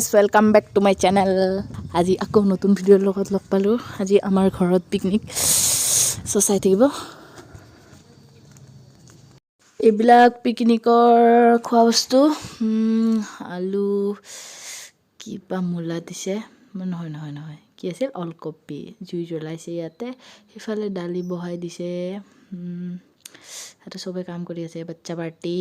Guys welcome back to my channel. আজি আকৌ নতুন ভিডিঅ'ৰ লগত লগ পালোঁ। আজি আমাৰ ঘৰত পিকনিক, চ' চাই থাকিব। এইবিলাক পিকনিকৰ খোৱা বস্তু, আলু, কিবা মূলা দিছে, নহয় কি আছিল, ওলকবি জুই জ্বলাইছে ইয়াতে। সিফালে দালি বহাই দিছে, ইয়াতে চবে কাম কৰি আছে, বাচ্চা পাৰ্টি।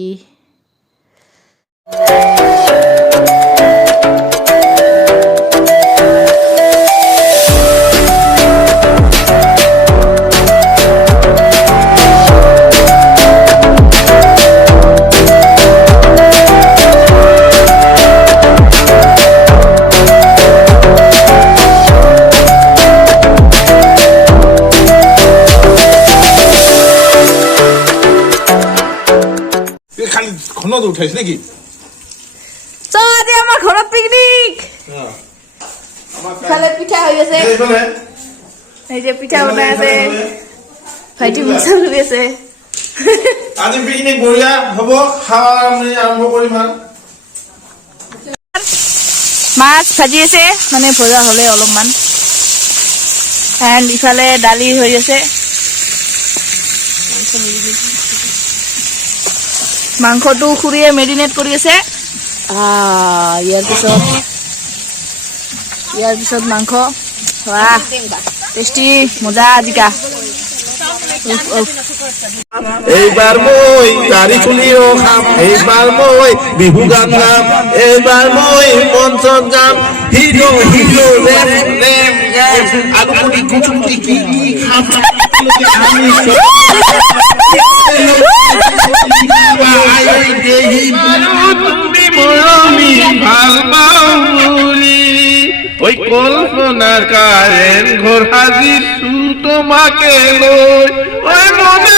খনত উঠাইছ নেকি? আজি আমাৰ ঘৰত পিকনিক। ইফালে পিঠা হৈ আছে, এই যে পিঠা বনাই আছে, ভাইটি মিছা কৰি আছে। আজি পিকনিক বঢ়িয়া হ'ব, খাৱা আমি আৰম্ভ কৰিম। মাছ ভাজি আছে, মানে ভজা হ'লে অলপমান, এণ্ড ইফালে দালি হৈ আছে, মাংসটো খুৰীয়ে মেৰিনেট কৰি আছে। ইয়াৰ পিছত মাংস, টেষ্টি মজা আজিকা। এইবাৰ মই দাড়ি খুলিও খাম, এইবাৰ মই বিহু গান গাম, এইবাৰ মই মঞ্চত গাম, হিৰো আলু পুৰি কুচুমুৰি কি খাম। ওই কল্পনার কারেন ঘর হাজির তোমাকে লই, ওই মনে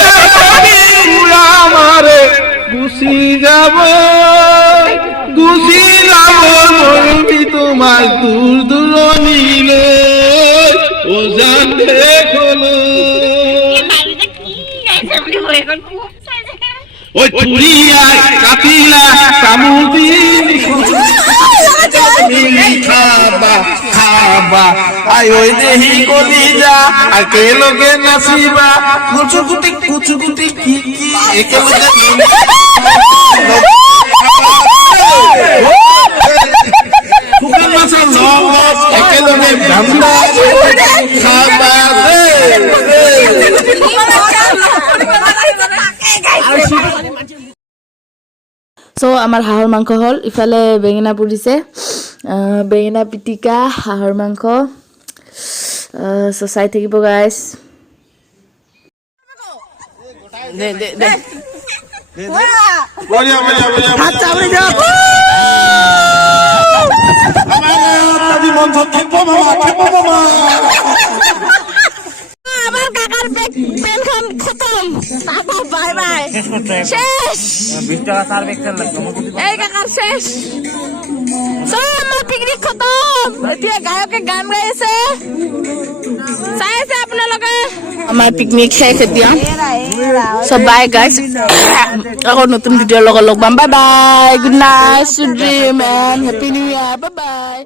আমারে গুছি যাব মরবি তোমার দূর দূরণীলে, ও জান দেখলো ওই চুরিয়া কাটিলা তামুদিন খাবা আই ওই দেহি কলিজা একেলগে নাচিবা, কুচুকুটি কি একেলগে একেলগে ধান্দা খাবা। চ' আমাৰ হাঁহৰ মাংস হ'ল, ইফালে বেঙেনা পুৰিছে, বেঙেনা পিটিকা, হাঁহৰ মাংস। চ' চাই থাকিব গাইজ। আমার কাকার পেনখন খতম, বাই বাই, শেষ। 20 টাকা সার বেচতে লাগবে, এই কাকার শেষ। সব আমার পিকনিক খতম, এতিয়া গায়কে গান গাই আছে, চাই আছে আপোনালোকে। আমাৰ পিকনিক শেষ এতিয়া, সব বাই গাইজ। আকৌ নতুন ভিডিঅ'ৰ লগত লগ পাম, bye bye, good night, sweet dream and happy new year, bye bye.